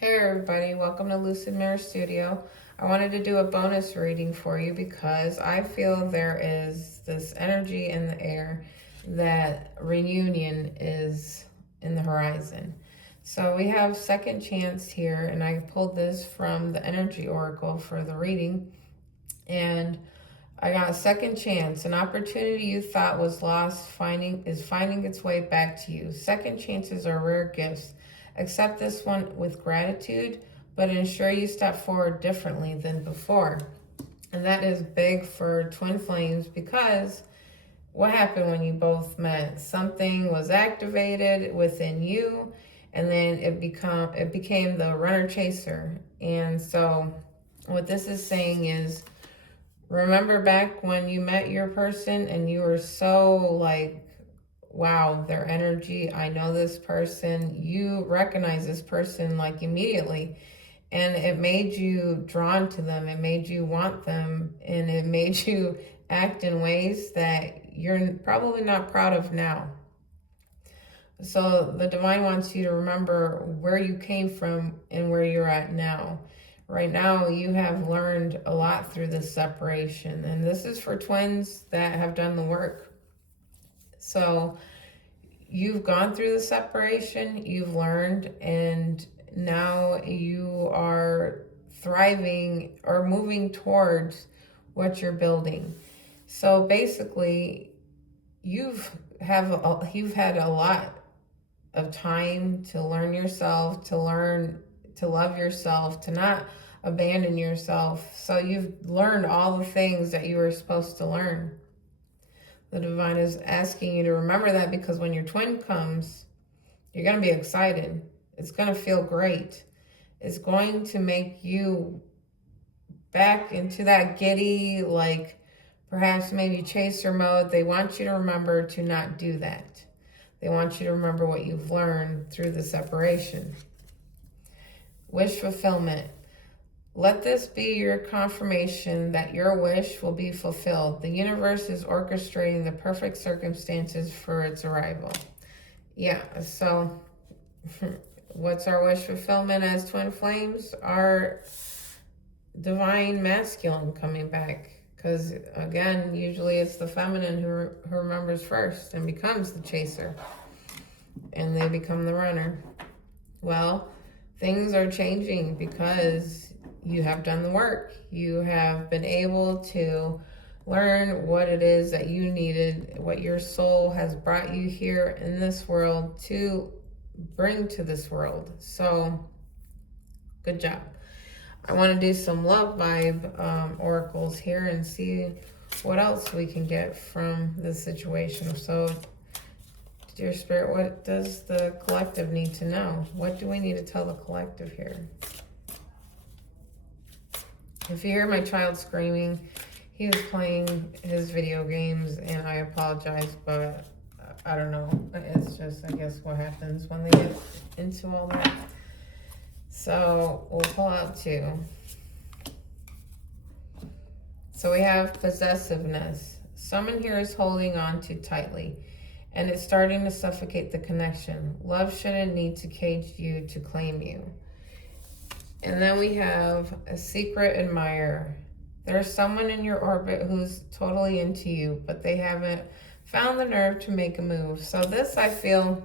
Hey everybody, welcome to Lucid Mirror Studio. I wanted to do a bonus reading for you because I feel there is this energy in the air that reunion is in the horizon. So we have second chance here, and I pulled this from the energy oracle for the reading, and I got a second chance. An opportunity you thought was lost is finding its way back to you. Second chances are rare gifts. Accept this one with gratitude, but ensure you step forward differently than before. And that is big for twin flames because what happened when you both met? Something was activated within you, and then it became the runner chaser. And so what this is saying is, remember back when you met your person and you were so like, wow, their energy, I know this person, you recognize this person like immediately, and it made you drawn to them, it made you want them, and it made you act in ways that you're probably not proud of now. So the divine wants you to remember where you came from and where you're at now. Right now, you have learned a lot through this separation, and this is for twins that have done the work. So you've gone through the separation, you've learned, and now you are thriving or moving towards what you're building. So basically, you've had a lot of time to learn yourself, to learn to love yourself, to not abandon yourself. So you've learned all the things that you were supposed to learn. The divine is asking you to remember that, because when your twin comes, you're going to be excited. It's going to feel great. It's going to make you back into that giddy, like perhaps maybe chaser mode. They want you to remember to not do that. They want you to remember what you've learned through the separation. Wish fulfillment. Let this be your confirmation that your wish will be fulfilled. The universe is orchestrating the perfect circumstances for its arrival. Yeah, so what's our wish fulfillment as twin flames? Our divine masculine coming back. Because again, usually it's the feminine who remembers first and becomes the chaser. And they become the runner. Well, things are changing because you have done the work. You have been able to learn what it is that you needed, what your soul has brought you here in this world to bring to this world. So, good job. I want to do some love vibe oracles here and see what else we can get from this situation. So, dear Spirit, what does the collective need to know? What do we need to tell the collective here? If you hear my child screaming, he is playing his video games, and I apologize, but I don't know. It's just, I guess, what happens when they get into all that. So we'll pull out two. So we have possessiveness. Someone here is holding on too tightly, and it's starting to suffocate the connection. Love shouldn't need to cage you to claim you. And then we have a secret admirer. There's someone in your orbit who's totally into you, but they haven't found the nerve to make a move. So this, I feel,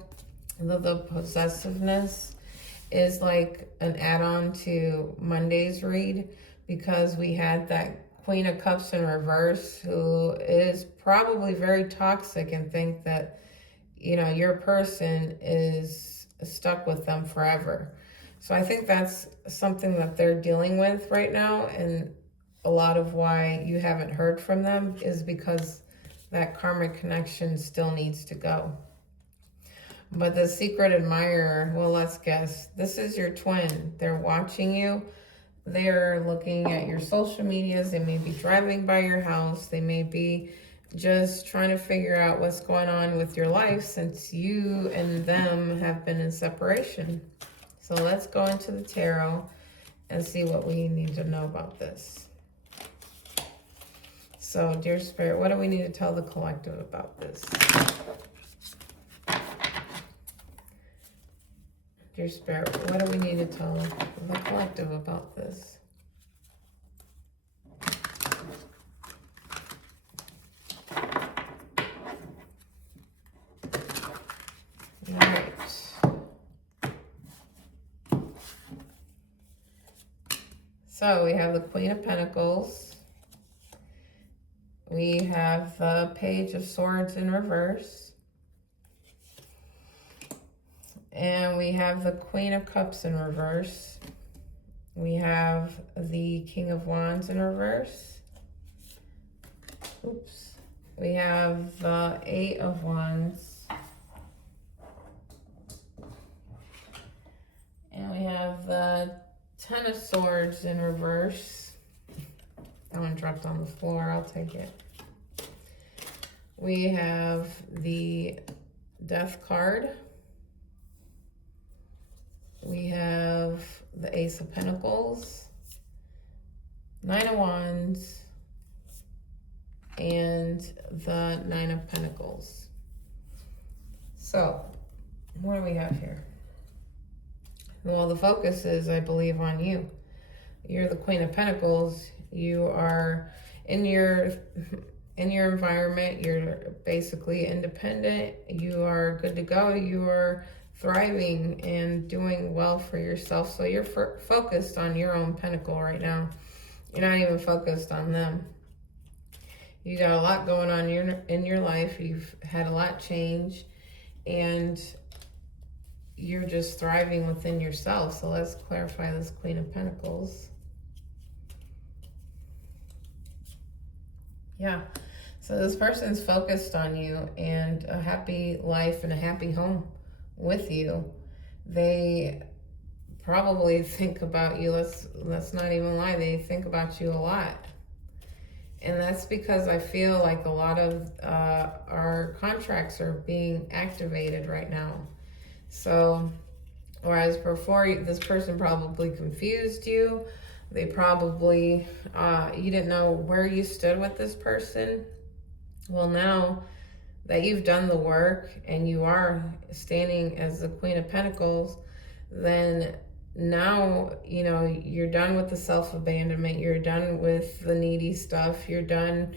the possessiveness is like an add-on to Monday's read, because we had that Queen of Cups in reverse, who is probably very toxic and think that, you know, your person is stuck with them forever. So I think that's something that they're dealing with right now, and a lot of why you haven't heard from them is because that karmic connection still needs to go. But the secret admirer, well, let's guess. This is your twin. They're watching you. They're looking at your social medias. They may be driving by your house. They may be just trying to figure out what's going on with your life, since you and them have been in separation. So let's go into the tarot and see what we need to know about this. So, dear Spirit, what do we need to tell the collective about this? Dear Spirit, what do we need to tell the collective about this? Alright. So we have the Queen of Pentacles. We have the Page of Swords in reverse. And we have the Queen of Cups in reverse. We have the King of Wands in reverse. Oops. We have the Eight of Wands. And we have the Ten of Swords in reverse. That one dropped on the floor. I'll take it. We have the Death card. We have the Ace of Pentacles, Nine of Wands, and the Nine of Pentacles. So, what do we have here? Well, the focus is, I believe, on you. You're the Queen of Pentacles. You are in your environment. You're basically independent. You are good to go. You are thriving and doing well for yourself. So you're focused on your own pentacle right now. You're not even focused on them. You got a lot going on in your life. You've had a lot change, and you're just thriving within yourself. So let's clarify this Queen of Pentacles. Yeah. So this person's focused on you and a happy life and a happy home with you. They probably think about you. Let's not even lie. They think about you a lot. And that's because I feel like a lot of our contracts are being activated right now. So, whereas before, this person probably confused you. They probably, you didn't know where you stood with this person. Well, now that you've done the work and you are standing as the Queen of Pentacles, then now, you know, you're done with the self-abandonment. You're done with the needy stuff. You're done,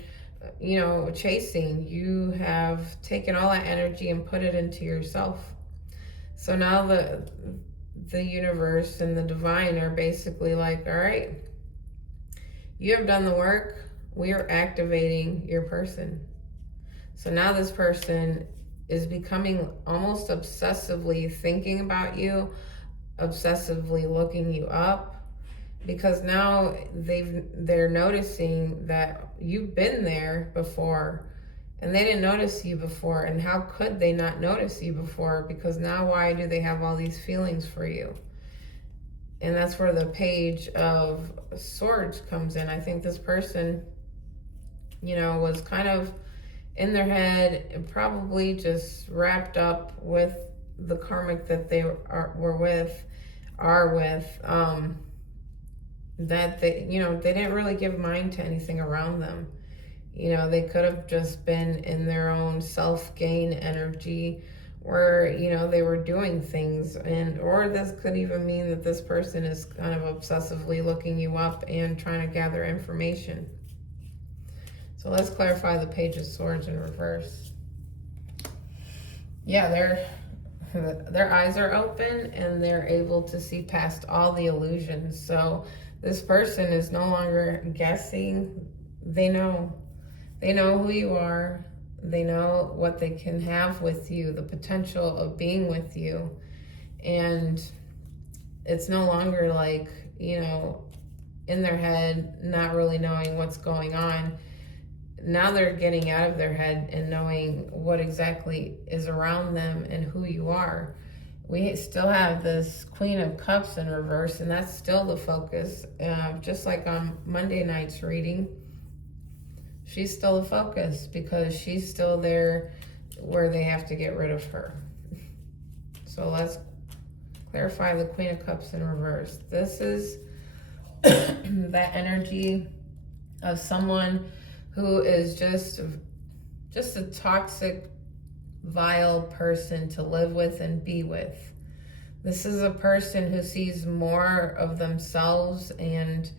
you know, chasing. You have taken all that energy and put it into yourself. So now the universe and the divine are basically like, all right, you have done the work. We are activating your person. So now this person is becoming almost obsessively thinking about you, obsessively looking you up, because now they're noticing that you've been there before and they didn't notice you before. And how could they not notice you before? Because now why do they have all these feelings for you? And that's where the Page of Swords comes in. I think this person, you know, was kind of in their head and probably just wrapped up with the karmic that they are with, that they, you know, they didn't really give mind to anything around them. You know, they could have just been in their own self-gain energy where, you know, they were doing things, and or this could even mean that this person is kind of obsessively looking you up and trying to gather information. So let's clarify the Page of Swords in reverse. Yeah, their eyes are open and they're able to see past all the illusions. So this person is no longer guessing. They know who you are. They know what they can have with you, the potential of being with you. And it's no longer like, you know, in their head, not really knowing what's going on. Now they're getting out of their head and knowing what exactly is around them and who you are. We still have this Queen of Cups in reverse, and that's still the focus. Just like on Monday night's reading, she's still the focus because she's still there where they have to get rid of her. So let's clarify the Queen of Cups in reverse. This is that energy of someone who is just a toxic, vile person to live with and be with. This is a person who sees more of themselves and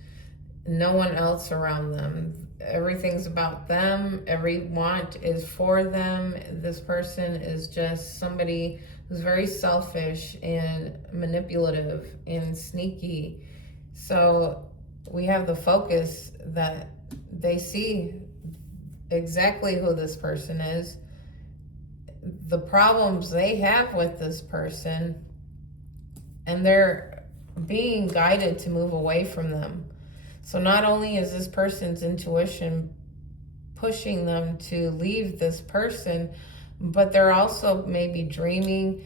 no one else around them. Everything's about them. Every want is for them. This person is just somebody who's very selfish and manipulative and sneaky. So we have the focus that they see exactly who this person is, the problems they have with this person, and they're being guided to move away from them. So not only is this person's intuition pushing them to leave this person, but they're also maybe dreaming,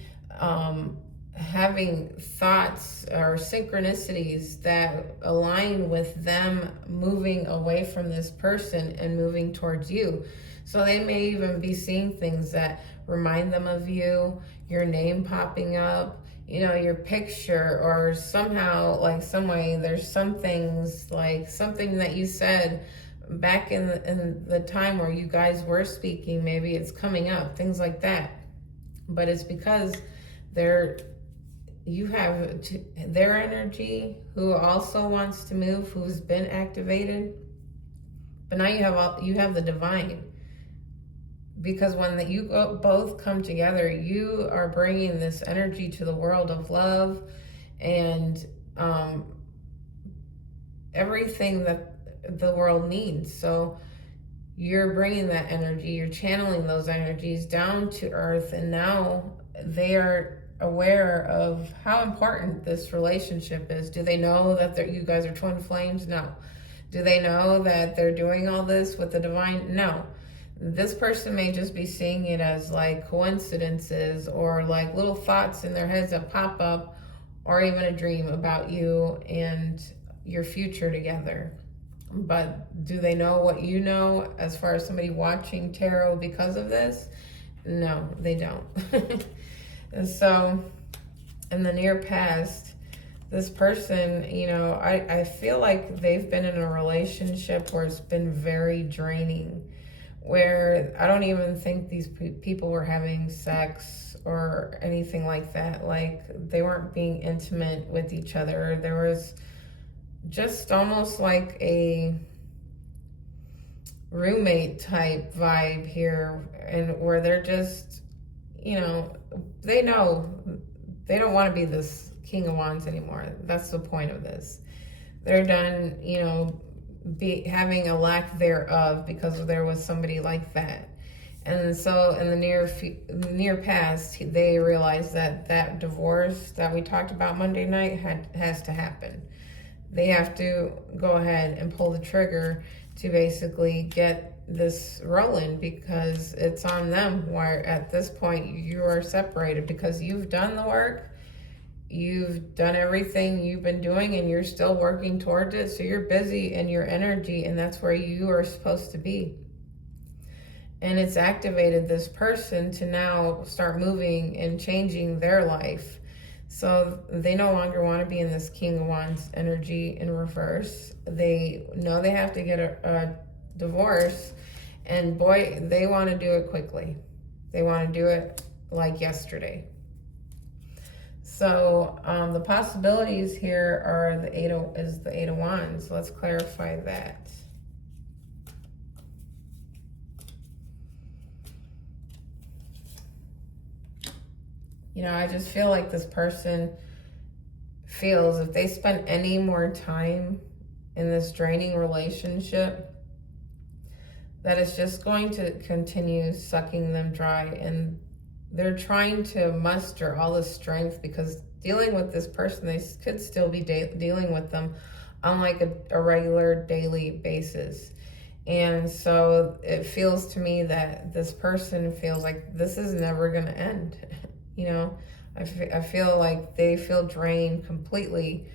having thoughts or synchronicities that align with them moving away from this person and moving towards you. So they may even be seeing things that remind them of you, your name popping up, your picture, or somehow, like some way, there's some things, like something that you said back in the time where you guys were speaking, maybe it's coming up, things like that. But it's because you have their energy who also wants to move, who's been activated. But now you have the divine. Because when you both come together, you are bringing this energy to the world of love and everything that the world needs. So you're bringing that energy, you're channeling those energies down to earth, and now they are aware of how important this relationship is. Do they know that you guys are twin flames? No. Do they know that they're doing all this with the divine? No. This person may just be seeing it as like coincidences or like little thoughts in their heads that pop up, or even a dream about you and your future together. But do they know what you know as far as somebody watching tarot because of this? No, they don't. And so in the near past, this person, I feel like they've been in a relationship where it's been very draining, where I don't even think these people were having sex or anything like that. Like, they weren't being intimate with each other. There was just almost like a roommate type vibe here, and where they're just, they know they don't want to be this King of Wands anymore. That's the point of this. They're done, having a lack thereof because there was somebody like that. And so in the near past, they realized that divorce that we talked about Monday night has to happen. They have to go ahead and pull the trigger to basically get this rolling, because it's on them, where at this point you are separated because you've done the work. You've done everything you've been doing, and you're still working towards it. So you're busy in your energy, and that's where you are supposed to be. And it's activated this person to now start moving and changing their life. So they no longer want to be in this King of Wands energy in reverse. They know they have to get a divorce, and boy, they want to do it quickly. They want to do it like yesterday. So the possibilities here are the Eight of Wands. Let's clarify that. I just feel like this person feels if they spend any more time in this draining relationship, that it's just going to continue sucking them dry. And they're trying to muster all the strength, because dealing with this person, they could still be dealing with them on like a regular daily basis. And so it feels to me that this person feels like this is never going to end. I feel like they feel drained completely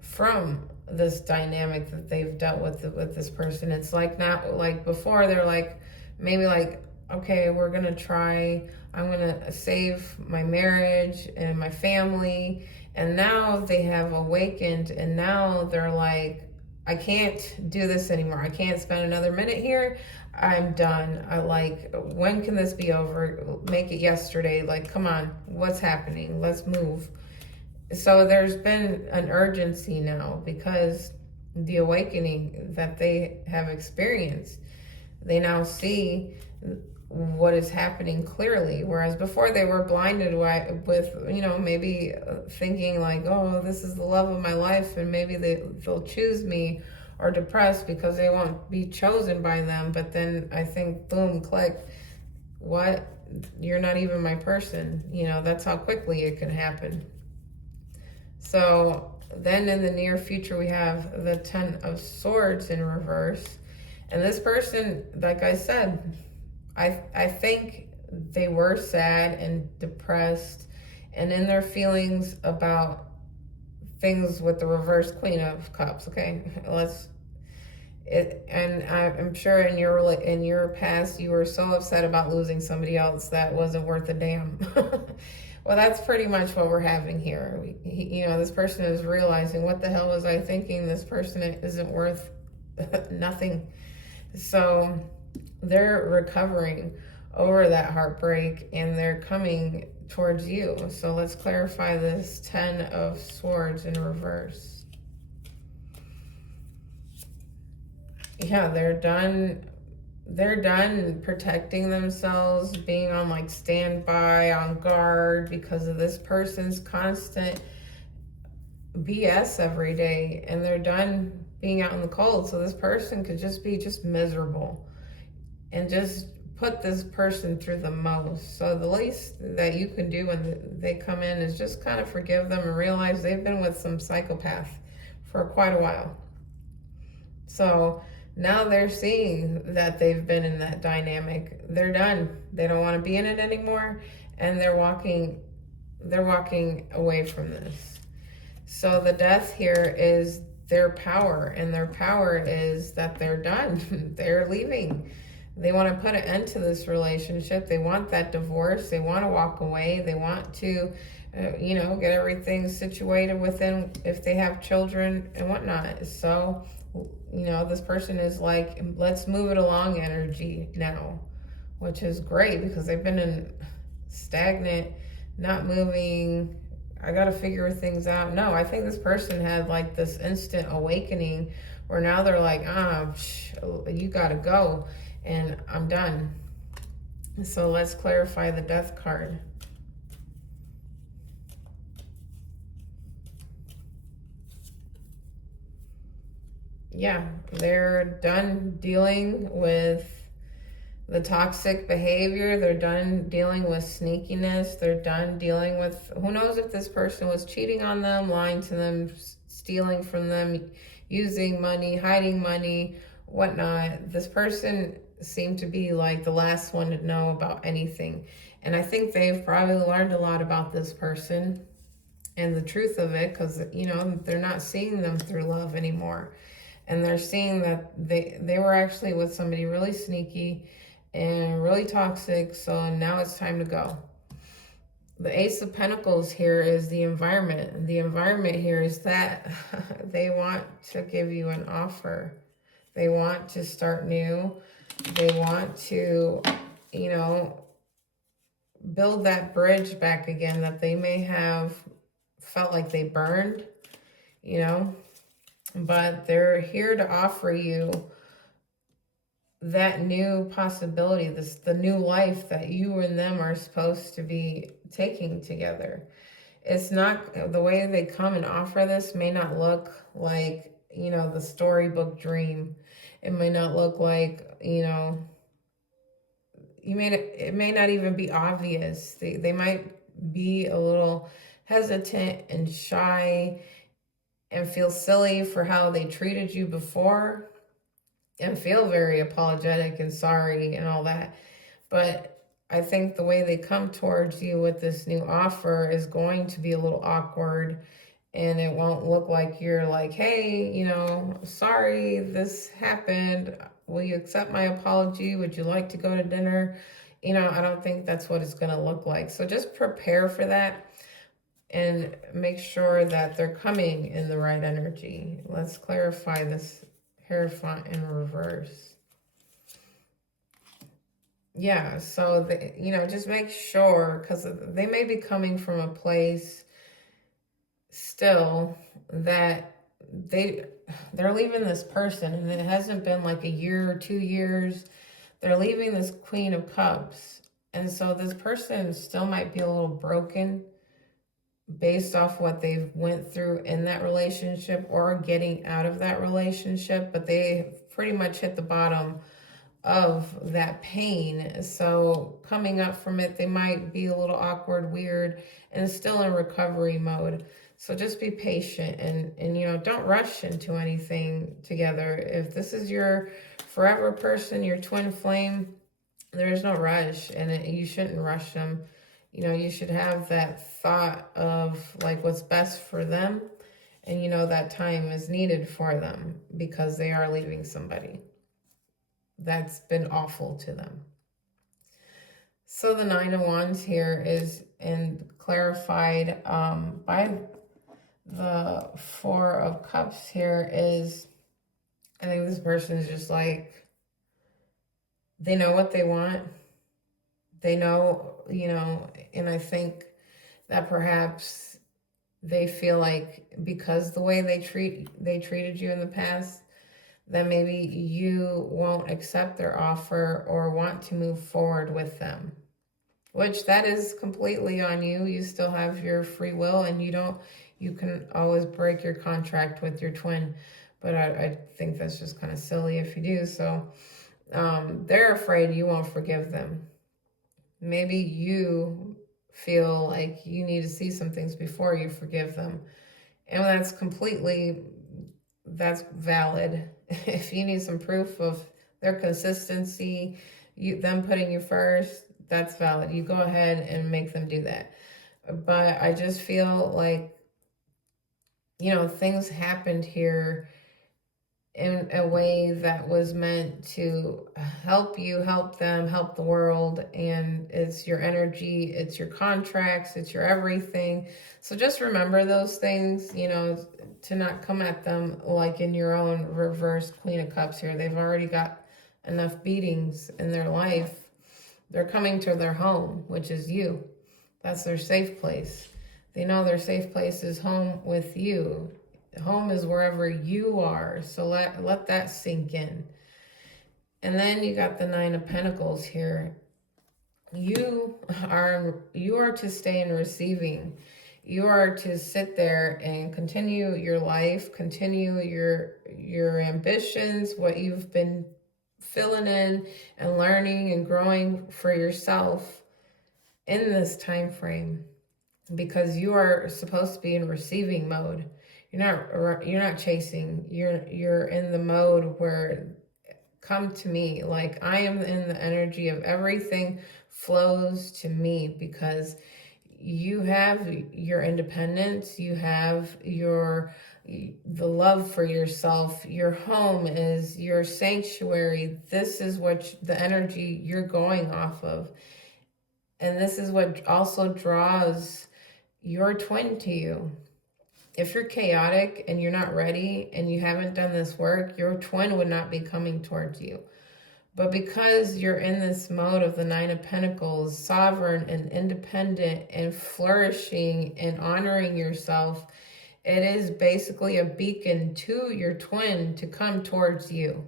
from this dynamic that they've dealt with this person. It's like, not like before, they're like, maybe like, okay, we're going to try, I'm going to save my marriage and my family. And now they have awakened, and now they're like, I can't do this anymore. I can't spend another minute here. I'm done. When can this be over? Make it yesterday. Like, come on, what's happening? Let's move. So there's been an urgency now because the awakening that they have experienced, they now see what is happening clearly, whereas before they were blinded with maybe thinking like, oh, this is the love of my life, and maybe they'll choose me, or depressed because they won't be chosen by them. But then I think, boom, click, what, you're not even my person. That's how quickly it can happen. So then in the near future, we have the Ten of Swords in reverse. And this person, like I said, I think they were sad and depressed and in their feelings about things with the reverse Queen of Cups. Okay, and I'm sure in your past you were so upset about losing somebody else that wasn't worth a damn. Well, that's pretty much what we're having here. This person is realizing, what the hell was I thinking? This person isn't worth nothing. So they're recovering over that heartbreak and they're coming towards you. So let's clarify this Ten of Swords in reverse. Yeah, they're done protecting themselves, being on like standby, on guard, because of this person's constant BS every day, and they're done being out in the cold. So this person could just be miserable and just put this person through the most. So the least that you can do when they come in is just kind of forgive them and realize they've been with some psychopath for quite a while. So now they're seeing that they've been in that dynamic. They're done. They don't want to be in it anymore, and they're walking away from this. So the Death here is their power, and their power is that they're done. They're leaving. They want to put an end to this relationship. They want that divorce. They want to walk away. They want to get everything situated within, if they have children and whatnot. So this person is like, let's move it along energy now, which is great because they've been in stagnant, not moving. I got to figure things out. No, I think this person had like this instant awakening where now they're like, you got to go and I'm done. So let's clarify the Death card. Yeah, they're done dealing with the toxic behavior. They're done dealing with sneakiness. They're done dealing with, who knows if this person was cheating on them, lying to them, stealing from them, using money, hiding money, whatnot. This person seemed to be like the last one to know about anything. And I think they've probably learned a lot about this person and the truth of it, because they're not seeing them through love anymore. And they're seeing that they were actually with somebody really sneaky and really toxic. So now it's time to go. The Ace of Pentacles here is the environment. The environment here is that they want to give you an offer. They want to start new. They want to, build that bridge back again that they may have felt like they burned, but they're here to offer you that new possibility, the new life that you and them are supposed to be taking together. It's not, the way they come and offer this may not look like, the storybook dream. It may not look like, it may not even be obvious. They might be a little hesitant and shy and feel silly for how they treated you before and feel very apologetic and sorry and all that. But I think the way they come towards you with this new offer is going to be a little awkward, and it won't look like you're like, hey, sorry, this happened. Will you accept my apology? Would you like to go to dinner? I don't think that's what it's going to look like. So just prepare for that and make sure that they're coming in the right energy. Let's clarify this Hierophant in reverse. Yeah, so just make sure, because they may be coming from a place still that they're leaving this person, and it hasn't been like a year or 2 years. They're leaving this Queen of Cups. And so this person still might be a little broken based off what they've went through in that relationship or getting out of that relationship, but they pretty much hit the bottom of that pain. So coming up from it, they might be a little awkward, weird, and still in recovery mode. So just be patient and don't rush into anything together. If this is your forever person, your twin flame, there's no rush, and you shouldn't rush them. You should have that thought of like what's best for them, and that time is needed for them because they are leaving somebody that's been awful to them. So the Nine of Wands here is clarified by the Four of Cups here is, I think this person is just like, they know what they want. They know, and I think that perhaps they feel like because the way they treated you in the past, that maybe you won't accept their offer or want to move forward with them, which that is completely on you. You still have your free will, and you can always break your contract with your twin, but I think that's just kind of silly if you do. So they're afraid you won't forgive them. Maybe you feel like you need to see some things before you forgive them, and that's valid. If you need some proof of their consistency, them putting you first, that's valid. You go ahead and make them do that. But I just feel like, things happened here in a way that was meant to help you, help them, help the world. And it's your energy, it's your contracts, it's your everything. So just remember those things, to not come at them like in your own reverse Queen of Cups here. They've already got enough beatings in their life. They're coming to their home, which is you. That's their safe place. They know their safe place is home with you. Home is wherever you are. So let that sink in. And then you got the Nine of Pentacles here. You are to stay in receiving. You are to sit there and continue your life, continue your ambitions, what you've been filling in and learning and growing for yourself in this time frame, because you are supposed to be in receiving mode. You're not chasing. You're in the mode where, come to me. Like, I am in the energy of everything flows to me, because you have your independence, you have the love for yourself. Your home is your sanctuary. This is what the energy you're going off of. And this is what also draws your twin to you. If you're chaotic and you're not ready and you haven't done this work, your twin would not be coming towards you. But because you're in this mode of the Nine of Pentacles, sovereign and independent and flourishing and honoring yourself, it is basically a beacon to your twin to come towards you.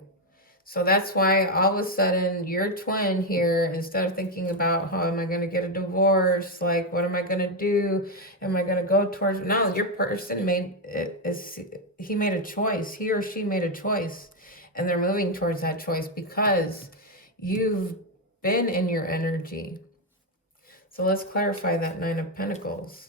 So that's why all of a sudden your twin here, instead of thinking about, how am I going to get a divorce? Like, what am I going to do? Am I going to go towards? No, your person made a choice. He or she made a choice. And they're moving towards that choice because you've been in your energy. So let's clarify that Nine of Pentacles.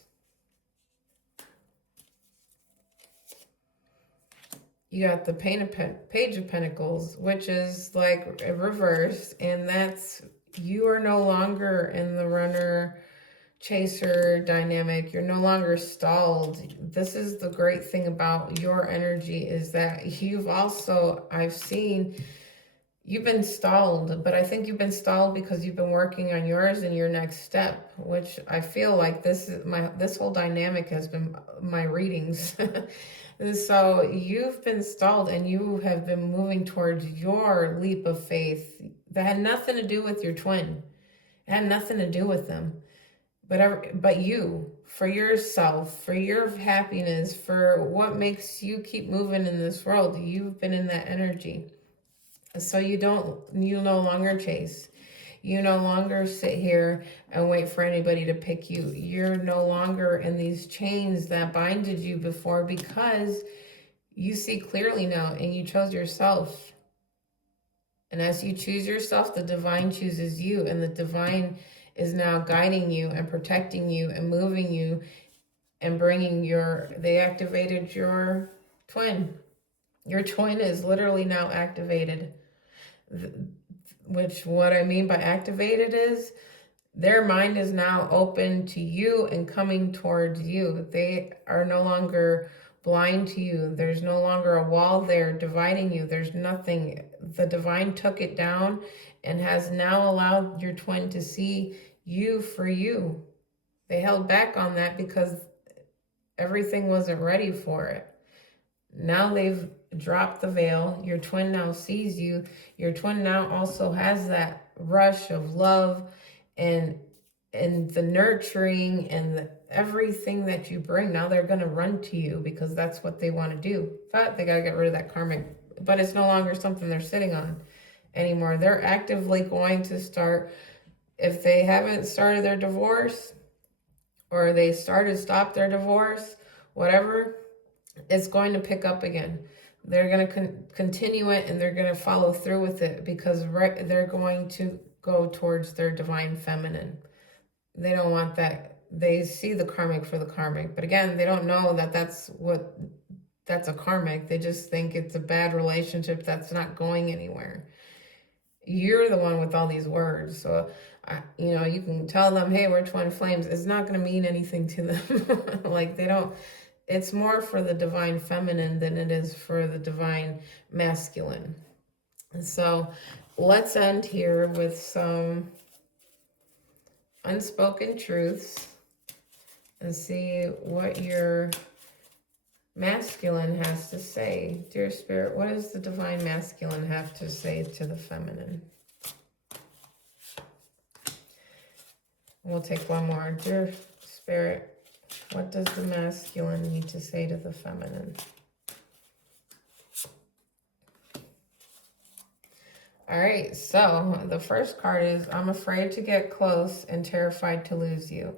You got the Page of Pentacles, which is like a reverse, and that's, you are no longer in the runner chaser dynamic. You're no longer stalled. This is the great thing about your energy, is that you've also, I've seen, you've been stalled, but I think you've been stalled because you've been working on yours and your next step, which I feel like this whole dynamic has been my readings. And so you've been stalled and you have been moving towards your leap of faith that had nothing to do with your twin. It had nothing to do with them. but you, for yourself, for your happiness, for what makes you keep moving in this world. You've been in that energy. So you no longer chase. You no longer sit here and wait for anybody to pick you. You're no longer in these chains that binded you before, because you see clearly now and you chose yourself. And as you choose yourself, the divine chooses you, and the divine is now guiding you and protecting you and moving you and bringing they activated your twin. Your twin is literally now activated. Which, what I mean by activated is their mind is now open to you and coming towards you. They are no longer blind to you. There's no longer a wall there dividing you. There's nothing. The divine took it down and has now allowed your twin to see you for you. They held back on that because everything wasn't ready for it. Now they've dropped the veil. Your twin now sees you. Your twin now also has that rush of love and the nurturing and everything that you bring. Now they're going to run to you because that's what they want to do. But they got to get rid of that karmic. But it's no longer something they're sitting on anymore. They're actively going to start, if they haven't started their divorce or they stop their divorce, whatever, it's going to pick up again. They're going to continue it, and they're going to follow through with it, because they're going to go towards their divine feminine. They don't want that. They see the karmic for the karmic. But again, they don't know that that's a karmic. They just think it's a bad relationship that's not going anywhere. You're the one with all these words. So, you can tell them, hey, we're twin flames. It's not going to mean anything to them. Like, they don't. It's more for the divine feminine than it is for the divine masculine. And so let's end here with some unspoken truths and see what your masculine has to say. Dear Spirit, what does the divine masculine have to say to the feminine? We'll take one more. Dear Spirit, what does the masculine need to say to the feminine? All right, so the first card is, I'm afraid to get close and terrified to lose you.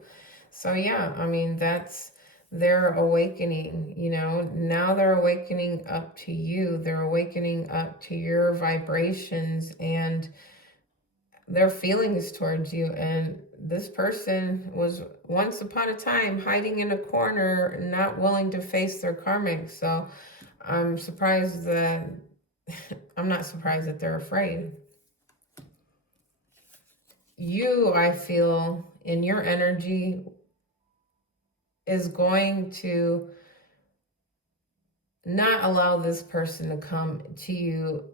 So yeah, I mean, that's their awakening, now they're awakening up to you. They're awakening up to your vibrations and their feelings towards you. And this person was once upon a time hiding in a corner, not willing to face their karmic. So I'm surprised that I'm not surprised that they're afraid. You, I feel, in your energy is going to not allow this person to come to you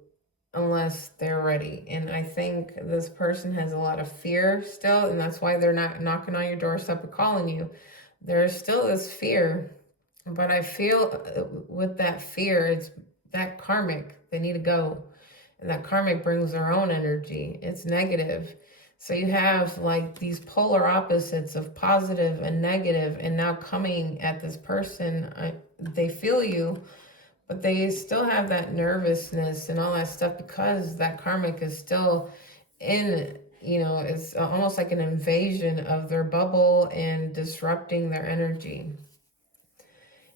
unless they're ready. And I think this person has a lot of fear still, and that's why they're not knocking on your doorstep or calling you. There's still this fear, but I feel with that fear, it's that karmic. They need to go, and that karmic brings their own energy. It's negative. So you have like these polar opposites of positive and negative, and now coming at this person. They feel you, but they still have that nervousness and all that stuff because that karmic is still in, it's almost like an invasion of their bubble and disrupting their energy.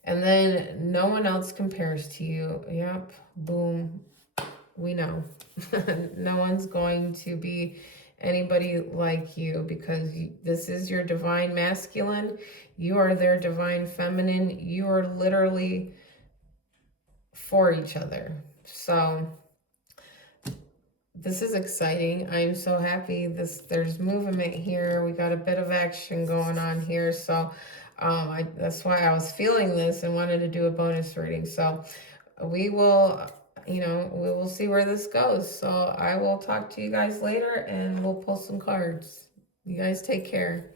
And then no one else compares to you. Yep, boom, we know. No one's going to be anybody like you, because this is your divine masculine. You are their divine feminine. You are literally for each other. So this is exciting. I'm so happy there's movement here. We got a bit of action going on here. So that's why I was feeling this and wanted to do a bonus reading. So we will see where this goes. So I will talk to you guys later, and we'll pull some cards. You guys take care.